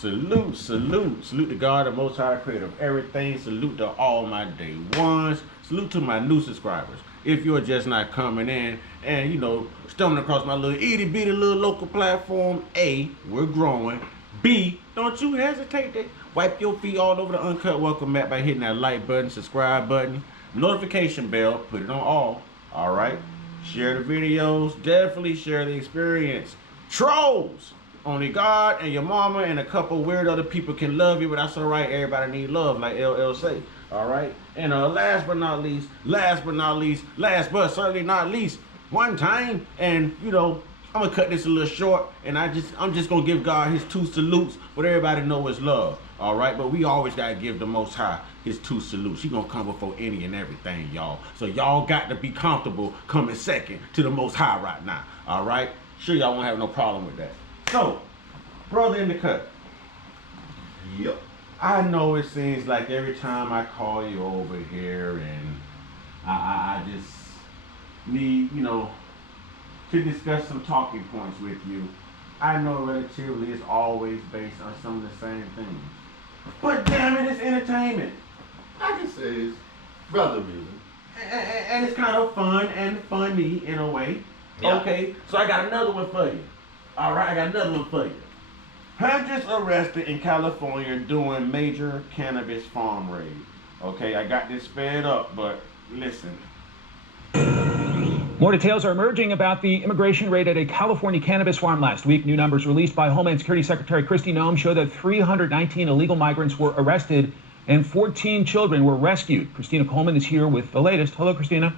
Salute, salute, salute to God, the Most High, the Creator of everything. Salute to all my day ones. Salute to my new subscribers. If you're just not coming in and, you know, stumbling across my little itty bitty little local platform, A, we're growing. B, don't you hesitate to wipe your feet all over the Uncut welcome mat by hitting that like button, subscribe button, notification bell, put it on all right? Share the videos, definitely share the experience. Trolls! Only God and your mama and a couple weird other people can love you, but that's all right. Everybody need love, like LL say. All right. And last but certainly not least, one time, and you know, I'm gonna cut this a little short, and I'm just gonna give God his two salutes, but everybody know is love. All right. But we always gotta give the Most High his two salutes. He gonna come before any and everything, y'all. So y'all got to be comfortable coming second to the Most High right now. All right. Sure, y'all won't have no problem with that. So, brother in the cut. Yep. I know it seems like every time I call you over here and I just need, you know, to discuss some talking points with you. I know relatively it's always based on some of the same things. But damn it, it's entertainment. I can say it's brother music. And it's kind of fun and funny in a way. Yeah. Okay, so I got another one for you. All right, I got another one for you. Hundreds arrested in California doing major cannabis farm raid. Okay, I got this sped up, but listen. More details are emerging about the immigration raid at a California cannabis farm last week. New numbers released by Homeland Security Secretary Kristi Noem show that 319 illegal migrants were arrested and 14 children were rescued. Christina Coleman is here with the latest. Hello, Christina.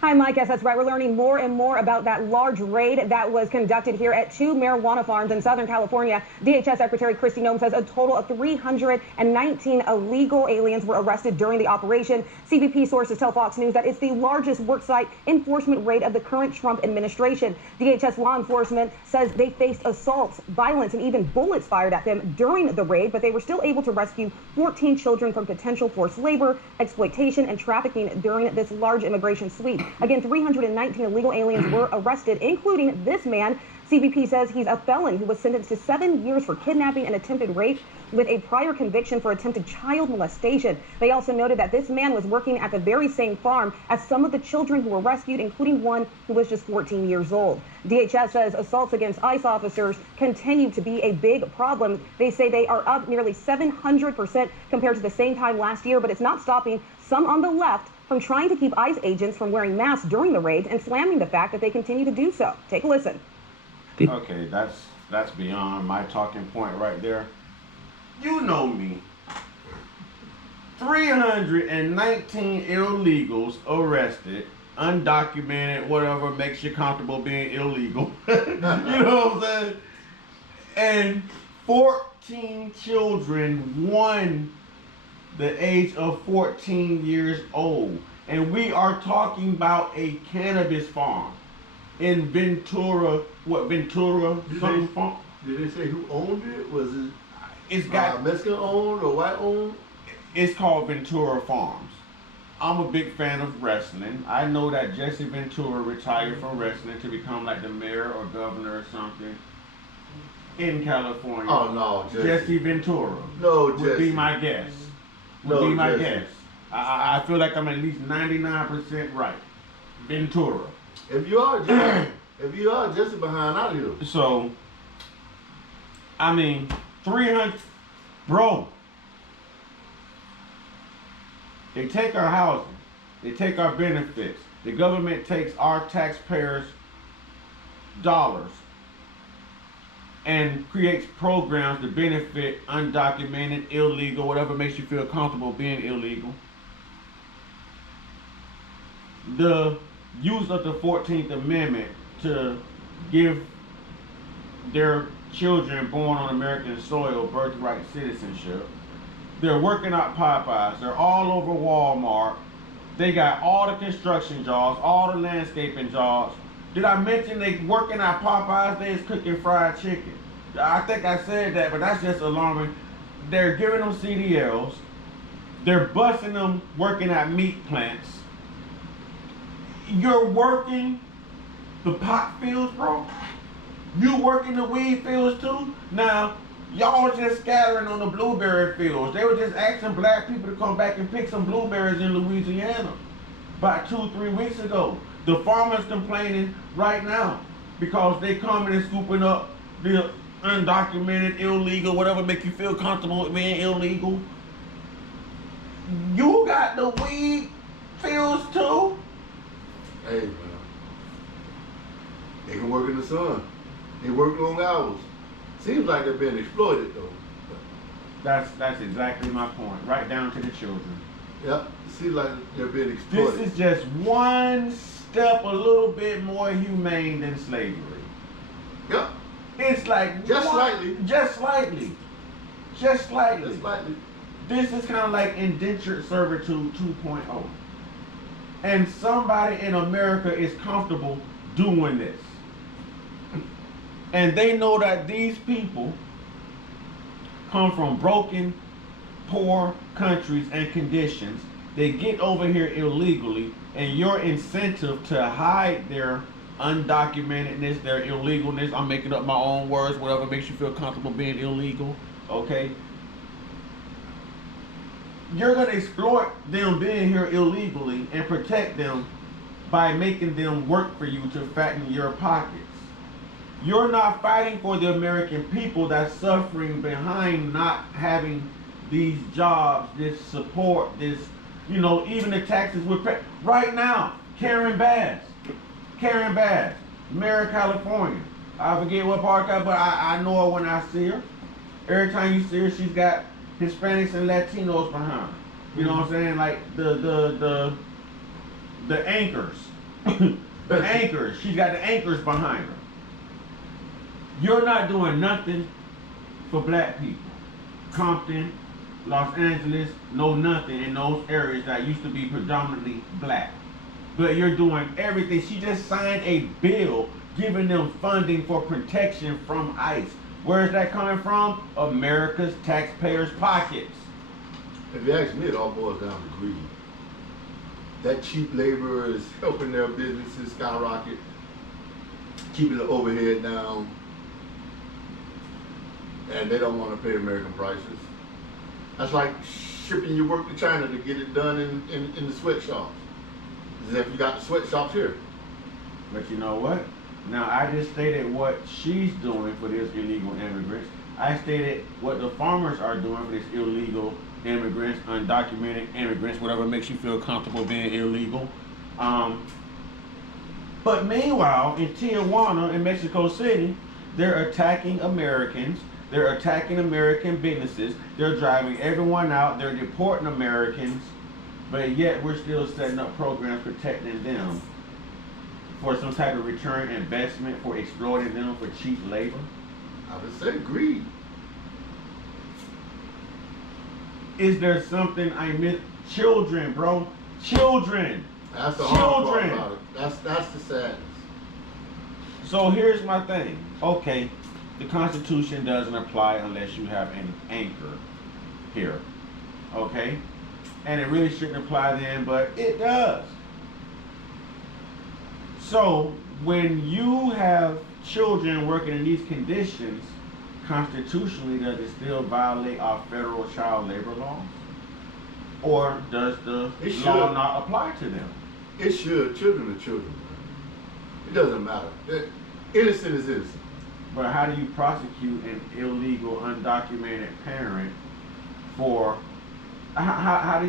Hi, Mike. Yes, that's right. We're learning more and more about that large raid that was conducted here at 2 marijuana farms in Southern California. DHS Secretary Kristi Noem says a total of 319 illegal aliens were arrested during the operation. CBP sources tell Fox News that it's the largest worksite enforcement raid of the current Trump administration. DHS law enforcement says they faced assaults, violence, and even bullets fired at them during the raid, but they were still able to rescue 14 children from potential forced labor, exploitation, and trafficking during this large immigration sweep. Again, 319 illegal aliens were arrested, including this man. CBP says he's a felon who was sentenced to 7 years for kidnapping and attempted rape with a prior conviction for attempted child molestation. They also noted that this man was working at the very same farm as some of the children who were rescued, including one who was just 14 years old. DHS says assaults against ICE officers continue to be a big problem. They say they are up nearly 700% compared to the same time last year, but it's not stopping some on the left from trying to keep ICE agents from wearing masks during the raids and slamming the fact that they continue to do so. Take a listen. Okay, that's beyond my talking point right there. You know me. 319 illegals arrested, undocumented, whatever makes you comfortable being illegal. You know what I'm saying? And 14 children, one the age of 14 years old. And we are talking about a cannabis farm in Ventura. What, Ventura? Farm? Did they say who owned it? Was it it's got Mexican owned or white owned? It's called Ventura Farms. I'm a big fan of wrestling. I know that Jesse Ventura retired from wrestling to become like the mayor or governor or something in California. Oh no, Jesse Ventura. No, would be my guess. Would be my guess. I feel like I'm at least 99% right. Ventura. If you are Jesse behind out of you. So, I mean, 300, bro. They take our housing. They take our benefits. The government takes our taxpayers' dollars and creates programs to benefit undocumented, illegal, whatever makes you feel comfortable being illegal. The use of the 14th Amendment to give their children born on American soil birthright citizenship. They're working out Popeyes. They're all over Walmart. They got all the construction jobs, all the landscaping jobs. Did I mention they working at Popeyes? They is cooking fried chicken. I think I said that, but that's just alarming. They're giving them CDLs. They're busting them working at meat plants. You're working the pot fields, bro. You working the weed fields too? Now, Y'all just scattering on the blueberry fields. They were just asking black people to come back and pick some blueberries in Louisiana about 2-3 weeks ago. The farmers complaining right now because they coming and scooping up the undocumented, illegal, whatever make you feel comfortable with being illegal. You got the weed fields too? Hey, man. They can work in the sun. They work long hours. Seems like they're being exploited, though. That's exactly my point. Right down to the children. Yep. It seems like they're being exploited. This is just one step a little bit more humane than slavery. Yep. It's like Just slightly. Just slightly. Just slightly. Just slightly. This is kind of like indentured servitude 2.0. And somebody in America is comfortable doing this. And they know that these people come from broken, poor countries and conditions. They get over here illegally, and your incentive to hide their undocumentedness, their illegalness, I'm making up my own words, whatever makes you feel comfortable being illegal, okay? You're gonna exploit them being here illegally and protect them by making them work for you to fatten your pockets. You're not fighting for the American people that's suffering behind not having these jobs, this support, this, even the taxes we're paying. Right now, Karen Bass, Mayor of California. I forget what part of, but I know her when I see her. Every time you see her, she's got Hispanics and Latinos behind her. You know what I'm saying? Like the anchors. The anchors. She's got the anchors behind her. You're not doing nothing for black people. Compton, Los Angeles, no nothing in those areas that used to be predominantly black. But you're doing everything. She just signed a bill giving them funding for protection from ICE. Where is that coming from? America's taxpayers' pockets. If you ask me, it all boils down to greed. That cheap labor is helping their businesses skyrocket, keeping the overhead down, and they don't want to pay American prices. That's like shipping your work to China to get it done in the sweatshops. As if you got the sweatshops here. But you know what? Now, I just stated what she's doing for these illegal immigrants. I stated what the farmers are doing for these illegal immigrants, undocumented immigrants, whatever makes you feel comfortable being illegal. But meanwhile, in Tijuana, in Mexico City, they're attacking Americans. They're attacking American businesses. They're driving everyone out. They're deporting Americans. But yet we're still setting up programs protecting them for some type of return investment, for exploiting them for cheap labor. I would say greed. Is there something I miss? Children, bro. Children. That's the hard part about it. That's the sadness. So here's my thing. Okay, the Constitution doesn't apply unless you have an anchor here. Okay? And it really shouldn't apply then, but it does. So when you have children working in these conditions, constitutionally, does it still violate our federal child labor laws? Or does the law not apply to them? It should. Children are children, man. It doesn't matter. Innocent is innocent. But how do you prosecute an illegal, undocumented parent for I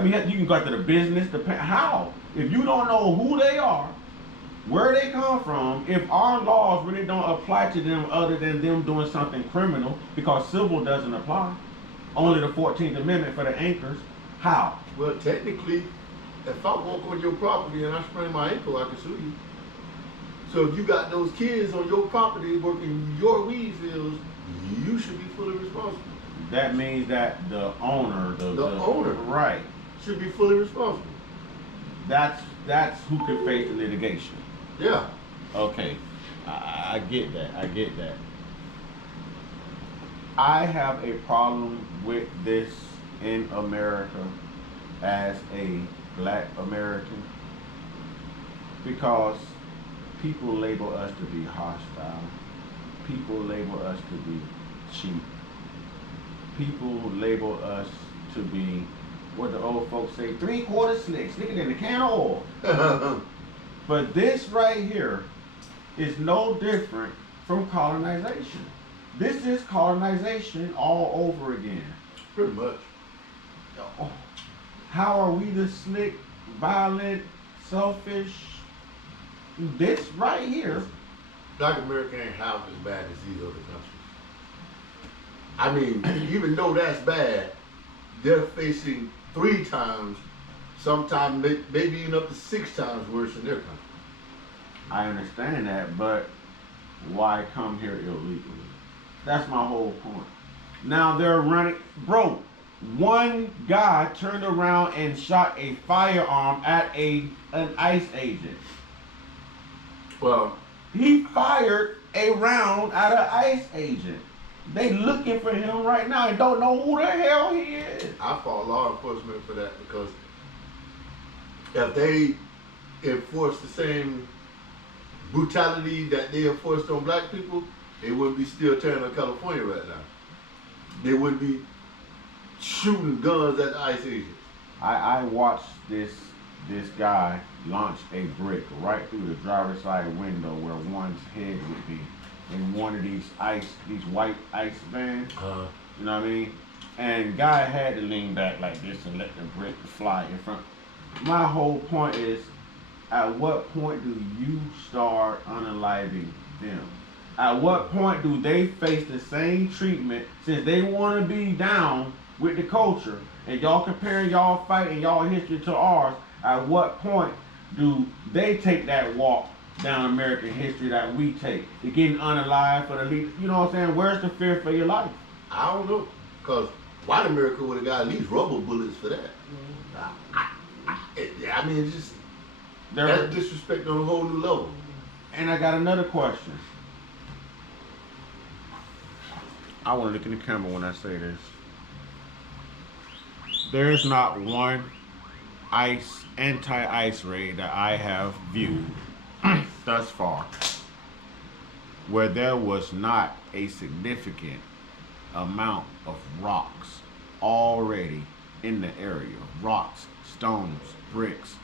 mean, you can go to the business, how? If you don't know who they are, where they come from, if our laws really don't apply to them other than them doing something criminal, because civil doesn't apply, only the 14th Amendment for the anchors, how? Well, technically, if I walk on your property and I sprain my ankle, I can sue you. So if you got those kids on your property working your weed fields, you should be fully responsible. That means that the owner, the owner, right, should be fully responsible. That's who could face the litigation. Yeah. Okay, I get that. I get that. I have a problem with this in America as a black American because people label us to be hostile. People label us to be cheap. People label us to be what the old folks say, 3/4 slick, stick it in a can of oil. But this right here is no different from colonization. This is colonization all over again. Pretty much. How are we the slick, violent, selfish? This right here. Black America ain't half as bad as these other countries. I mean, even though that's bad, they're facing 3 times, sometimes maybe even up to 6 times worse in their country. I understand that, but why come here illegally? That's my whole point. Now they're running, bro. One guy turned around and shot a firearm at an ICE agent. Well, he fired a round at an ICE agent. They looking for him right now and don't know who the hell he is. I fault law enforcement for that, because if they enforce the same brutality that they enforced on black people, they wouldn't be still tearing up California right now. They wouldn't be shooting guns at ICE agents. I watched this guy launch a brick right through the driver's side window where one's head would be in one of these white ice vans. You know what I mean? And guy had to lean back like this and let the brick fly in front. My whole point is, at what point do you start unaliving them? At what point do they face the same treatment, since they want to be down with the culture and y'all comparing y'all fight and y'all history to ours? At what point do they take that walk down American history that we take? They're getting unalive for the least, you know what I'm saying? Where's the fear for your life? I don't know, because white America would have got at least rubber bullets for that. I mean, it's just, that's disrespect on a whole new level. And I got another question. I want to look in the camera when I say this. There's not one anti-ICE raid that I have viewed thus far where there was not a significant amount of rocks already in the area. Rocks, stones, bricks.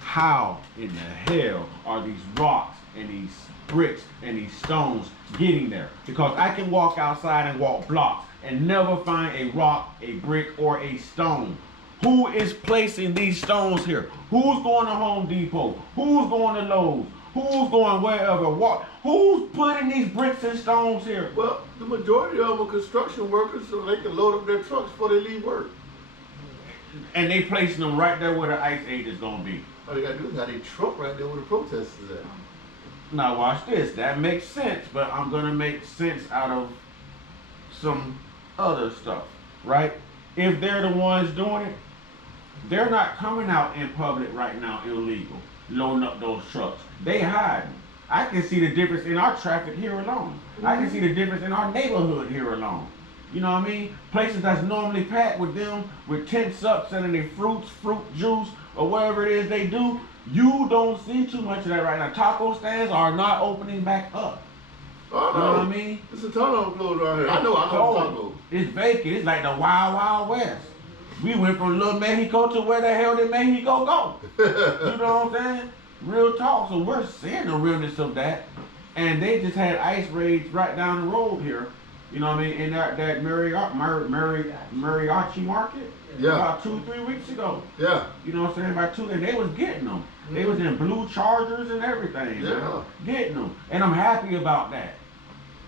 How in the hell are these rocks and these bricks and these stones getting there? Because I can walk outside and walk blocks and never find a rock, a brick, or a stone. Who is placing these stones here? Who's going to Home Depot? Who's going to Lowe's? Who's going wherever? What? Who's putting these bricks and stones here? Well, the majority of them are construction workers, so they can load up their trucks before they leave work. And they placing them right there where the ICE agent's gonna be. All they gotta do is have a truck right there where the protesters at. Now watch this. That makes sense, but I'm gonna make sense out of some other stuff, right? If they're the ones doing it, they're not coming out in public right now illegal, loading up those trucks. They hiding. I can see the difference in our traffic here alone. I can see the difference in our neighborhood here alone. You know what I mean? Places that's normally packed with them, with tents up, selling their fruits, fruit juice, or whatever it is they do. You don't see too much of that right now. Taco stands are not opening back up. Oh, no. You know what I mean? There's a ton of them closed right here. I know tacos. It's vacant. It's like the Wild Wild West. We went from Little Mexico to where the hell did Mexico go? You know what I'm saying? Real talk. So we're seeing the realness of that. And they just had ICE raids right down the road here. You know what I mean? In that mariachi market. Yeah. About 2-3 weeks ago. Yeah. You know what I'm saying? About 2, and they was getting them. They was in blue Chargers and everything. Yeah. Man. Getting them. And I'm happy about that.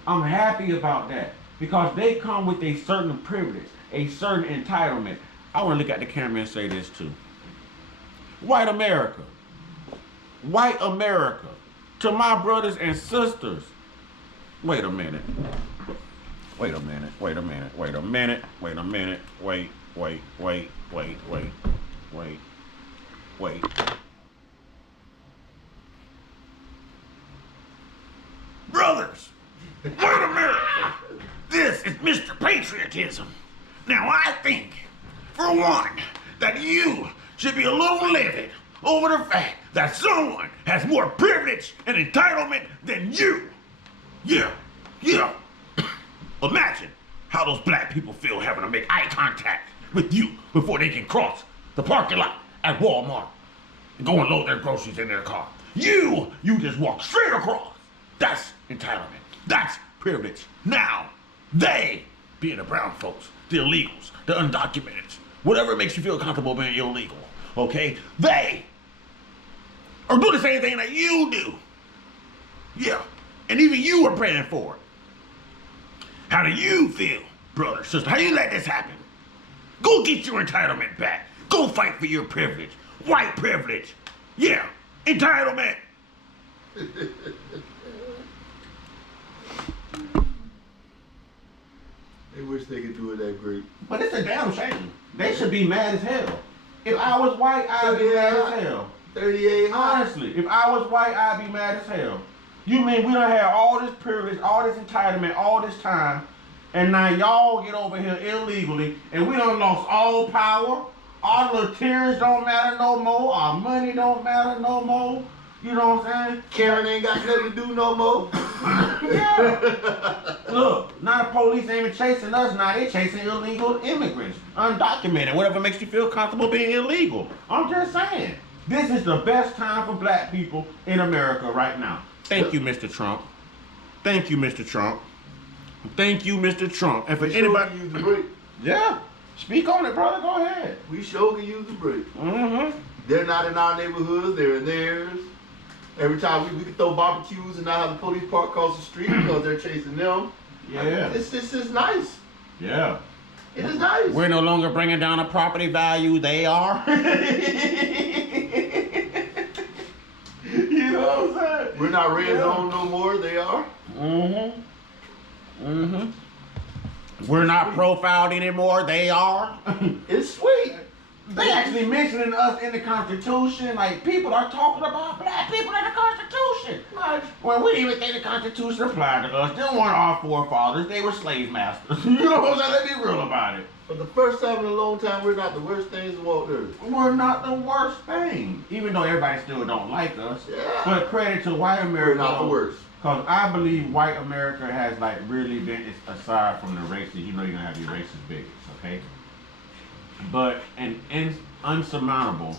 I'm happy about that. Because they come with a certain privilege, a certain entitlement. I want to look at the camera and say this too. White America. White America. To my brothers and sisters. Wait a minute. Wait a minute. Wait a minute. Wait a minute. Wait a minute. Wait. Brothers, white America, this is Mr. Patriotism. Now I think, for one, that you should be a little livid over the fact that someone has more privilege and entitlement than you. Yeah. Imagine how those black people feel having to make eye contact with you before they can cross the parking lot at Walmart and go and load their groceries in their car. You just walk straight across. That's entitlement. That's privilege. Now, they, being the brown folks, the illegals, the undocumented, whatever makes you feel comfortable being illegal, okay? They are doing the same thing that you do. Yeah, and even you are praying for it. How do you feel, brother, sister? How you let this happen? Go get your entitlement back. Go fight for your privilege. White privilege. Yeah, entitlement. They wish they could do it that great. But it's a damn shame. They should be mad as hell. If I was white, I'd be mad as hell. 38 high. Honestly, if I was white, I'd be mad as hell. You mean we done had all this privilege, all this entitlement, all this time, and now y'all get over here illegally, and we done lost all power. Our little tears don't matter no more. Our money don't matter no more. You know what I'm saying? Karen ain't got nothing to do no more. Yeah. Look, now the police ain't even chasing us. Now they chasing illegal immigrants, undocumented, whatever makes you feel comfortable being illegal. I'm just saying, this is the best time for black people in America right now. Thank you, Mr. Trump. Thank you, Mr. Trump. Thank you, Mr. Trump. And for anybody, Use the break. yeah, speak on it, brother. Go ahead. We sure can use the break. Mm-hmm. They're not in our neighborhoods, they're in theirs. Every time we can throw barbecues and not have the police park across the street because they're chasing them. Yeah. I mean, it's nice. Yeah. It is nice. We're no longer bringing down a property value. They are. You know what I'm saying? We're not red zone no more, they are. Mm-hmm. Mm-hmm. We're not profiled anymore. They are. It's sweet. They actually mentioning us in the Constitution. Like, people are talking about black people in the Constitution. Well, we didn't even think the Constitution applied to us. They weren't our forefathers. They were slave masters. You know what I'm saying? Let's be real about it. For the first time in a long time, we're not the worst things in Walt Earth. We're not the worst thing. Even though everybody still don't like us. Yeah. But credit to white America. We're not the worst. Because I believe white America has, like, really been, aside from the races, you know you're going to have your racist bigots, okay? But an unsurmountable,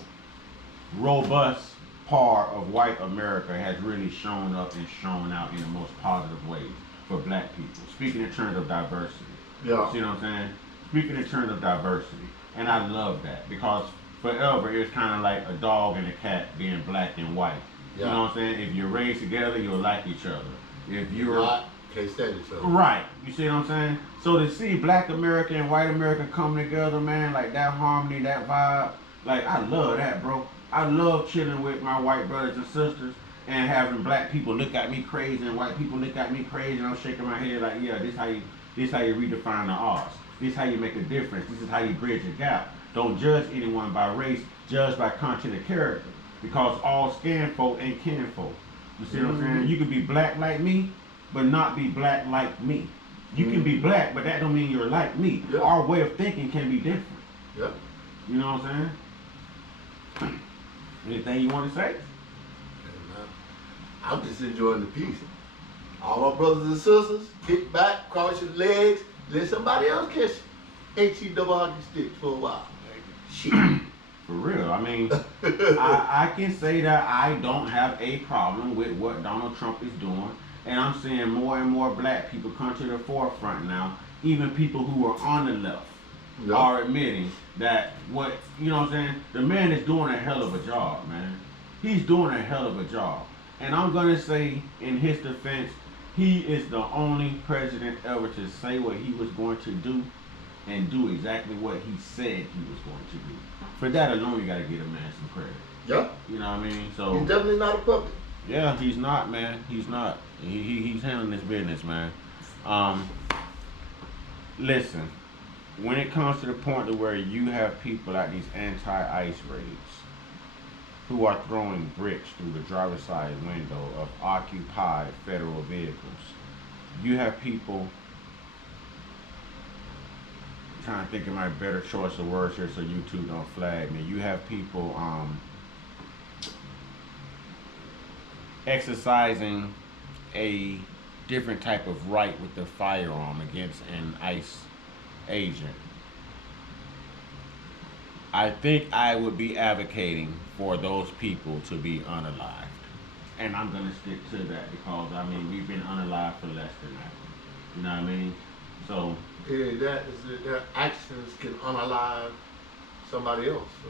robust part of white America has really shown up and shown out in the most positive ways for black people. Speaking in terms of diversity. Yeah. See what I'm saying? Speaking in terms of diversity. And I love that because forever it was kind of like a dog and a cat being black and white. Yeah. You know what I'm saying? If you're raised together, you'll like each other. If you're not, can't stand each other. right, you see what I'm saying? So to see black America and white America come together, man, like that harmony, that vibe, like I love that, bro. I love chilling with my white brothers and sisters and having black people look at me crazy and white people look at me crazy and I'm shaking my head like, yeah, this how you redefine the odds. This how you make a difference. This is how you bridge a gap. Don't judge anyone by race, judge by content and character. Because all skin folk ain't kin folk. You see what I'm saying? You can be black like me, but not be black like me. You can be black, but that don't mean you're like me. Yeah. Our way of thinking can be different. Yeah. You know what I'm saying? Anything you want to say? I'm just enjoying the peace. All my brothers and sisters, kick back, cross your legs, let somebody else kiss you. HE double hockey stick for a while. Shit. For real. I mean, I can say that I don't have a problem with what Donald Trump is doing. And I'm seeing more and more black people come to the forefront now. Even people who are on the left are admitting that what, you know what I'm saying? The man is doing a hell of a job, man. He's doing a hell of a job. And I'm going to say, in his defense, he is the only president ever to say what he was going to do and do exactly what he said he was going to do. For that alone, you got to give a man some credit. Yeah. You know what I mean? So He's definitely not a puppet. yeah, he's not, man. He's not. He's handling his business, man. Listen, when it comes to the point to where you have people at these anti-ICE raids who are throwing bricks through the driver's side window of occupied federal vehicles, you have people, I'm trying to think of my better choice of words here so YouTube don't flag me. You have people exercising a different type of right with the firearm against an ICE agent, I think I would be advocating for those people to be unalived. And I'm gonna stick to that because I mean we've been unalived for less than that. You know what I mean? So Yeah, their actions can unalive somebody else. So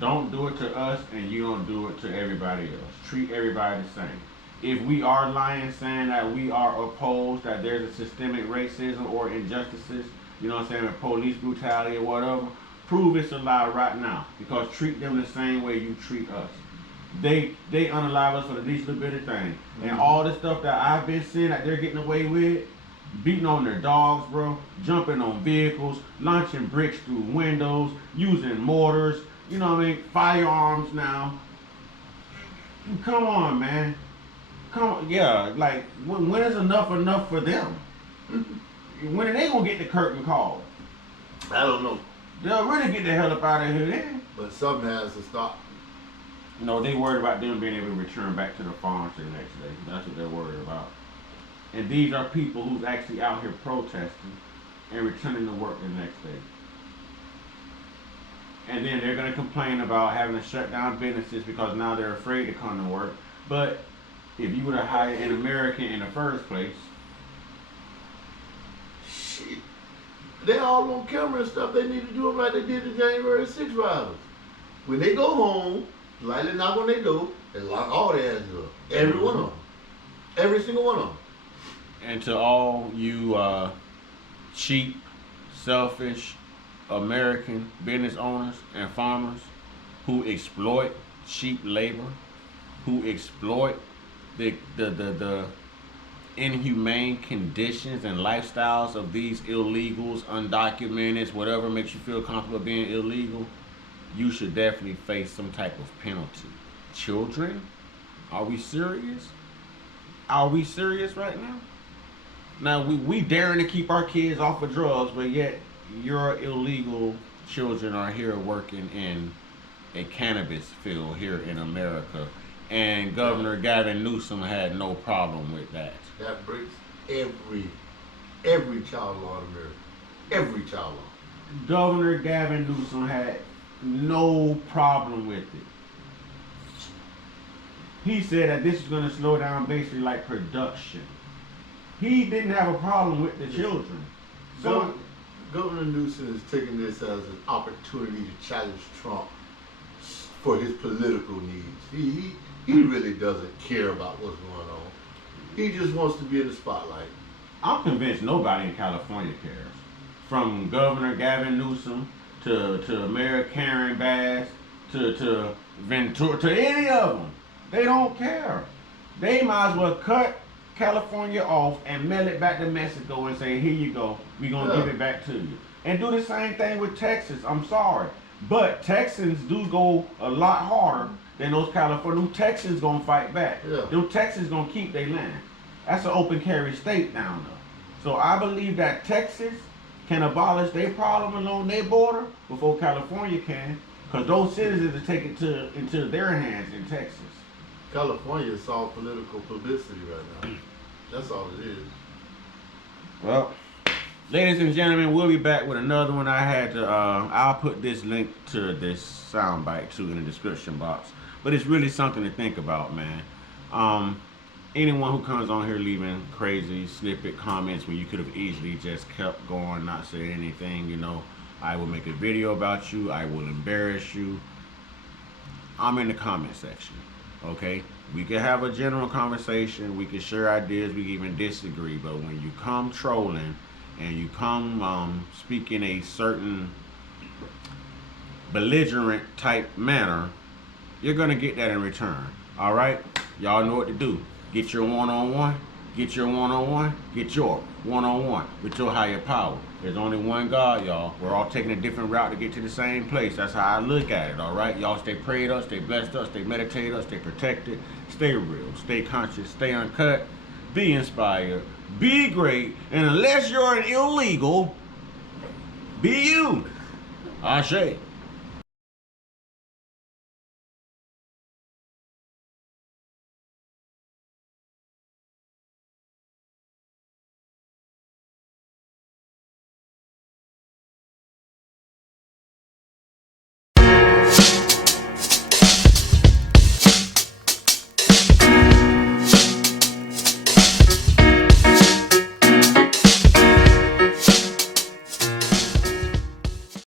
don't do it to us and you don't do it to everybody else. Treat everybody the same. If we are lying saying that we are opposed, that there's a systemic racism or injustices, you know what I'm saying, with police brutality or whatever, prove it's a lie right now. Because treat them the same way you treat us. They unalive us for the least little bit of thing. And all the stuff that I've been seeing that they're getting away with, beating on their dogs, bro, jumping on vehicles, launching bricks through windows, using mortars, you know what I mean, firearms now. Come on, man. Come on, yeah, like, when is enough for them? When are they gonna get the curtain call? I don't know. They'll really get the hell up out of here then. But something has to stop. No, they worried about them being able to return back to the farms the next day. That's what they're worried about. And these are people who's actually out here protesting and returning to work the next day. And then they're going to complain about having to shut down businesses because now they're afraid to come to work. But if you would have hired an American in the first place, shit, they all on camera and stuff. They need to do them like they did the January 6 rioters. When they go home, lightly knock on their door and lock all their asses up. Every one of them. Every single one of them. and to all you cheap, selfish American business owners and farmers who exploit cheap labor, who exploit the inhumane conditions and lifestyles of these illegals, undocumented, whatever makes you feel comfortable being illegal, you should definitely face some type of penalty. Children, are we serious? Are we serious right now? Now we daring to keep our kids off of drugs, but yet your illegal children are here working in a cannabis field here in America, and Governor Gavin Newsom had no problem with that. That breaks every child law in America. Every child law. Governor Gavin Newsom had no problem with it. He said that this is going to slow down basically like production. He didn't have a problem with the children. So Governor Newsom is taking this as an opportunity to challenge Trump for his political needs. He really doesn't care about what's going on. He just wants to be in the spotlight. I'm convinced nobody in California cares. From Governor Gavin Newsom to Mayor Karen Bass to Ventura, to any of them. They don't care. They might as well cut California off and mail it back to Mexico and say, here you go, we're going to give it back to you. And do the same thing with Texas. I'm sorry. But Texans do go a lot harder than those California. Them Texans going to fight back. Yeah. Them Texans going to keep their land. That's an open carry state down there. So I believe that Texas can abolish their problem along their border before California can, because those citizens are taken into their hands in Texas. California is all political publicity right now. That's all it is. Well, ladies and gentlemen, we'll be back with another one. I had to, I'll put this link to this soundbite too in the description box. But it's really something to think about, man. Anyone who comes on here leaving crazy snippet comments when you could have easily just kept going, not saying anything, you know, I will make a video about you. I will embarrass you. I'm in the comment section. Okay, we can have a general conversation, we can share ideas, we can even disagree, but when you come trolling and you come speaking a certain belligerent type manner, you're gonna get that in return. All right, y'all know what to do. Get your one-on-one, get your one-on-one, get your one-on-one with your higher power. There's only one God, y'all. We're all taking a different route to get to the same place. That's how I look at it, all right? Y'all stay prayed up, stay blessed up, stay meditated up, stay protected, stay real, stay conscious, stay uncut, be inspired, be great, and unless you're an illegal, be you. Ashe.